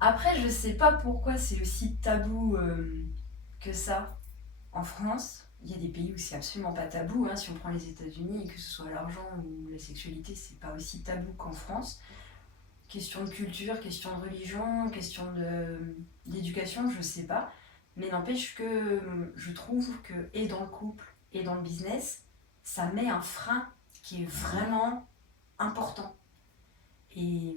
Après, je sais pas pourquoi c'est aussi tabou que ça en France. Il y a des pays où c'est absolument pas tabou, hein. Si on prend les États-Unis, que ce soit l'argent ou la sexualité, c'est pas aussi tabou qu'en France. Question de culture, question de religion, d'éducation, je sais pas. Mais n'empêche que je trouve que, et dans le couple, et dans le business, ça met un frein qui est vraiment important. Et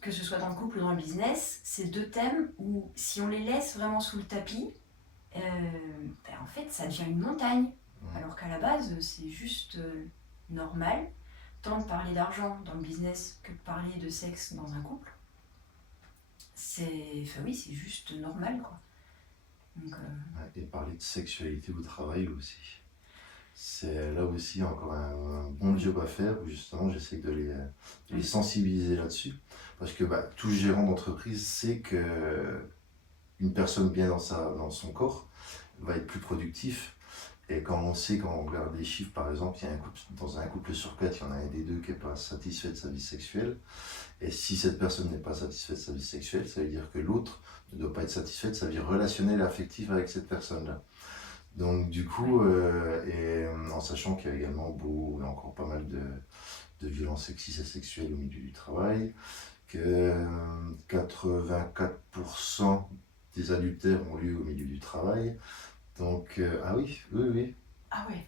que ce soit dans le couple ou dans le business, c'est deux thèmes où si on les laisse vraiment sous le tapis, en fait ça devient une montagne. Alors qu'à la base c'est juste normal, tant de parler d'argent dans le business que de parler de sexe dans un couple. Enfin oui, c'est juste normal quoi. Donc, Et parler de sexualité au travail aussi. C'est là aussi encore un bon job à faire où justement j'essaie de les sensibiliser là-dessus. Parce que tout gérant d'entreprise sait que une personne bien dans son corps va être plus productif. Et quand on sait, quand on regarde les chiffres, par exemple, il y a dans un couple sur quatre, il y en a un des deux qui n'est pas satisfait de sa vie sexuelle. Et si cette personne n'est pas satisfaite de sa vie sexuelle, ça veut dire que l'autre ne doit pas être satisfait de sa vie relationnelle et affective avec cette personne-là. Donc du coup, en sachant qu'il y a également encore pas mal de violences sexistes et sexuelles au milieu du travail, que 84% des adultères ont lieu au milieu du travail. Donc, ah oui, oui, oui. ah ouais.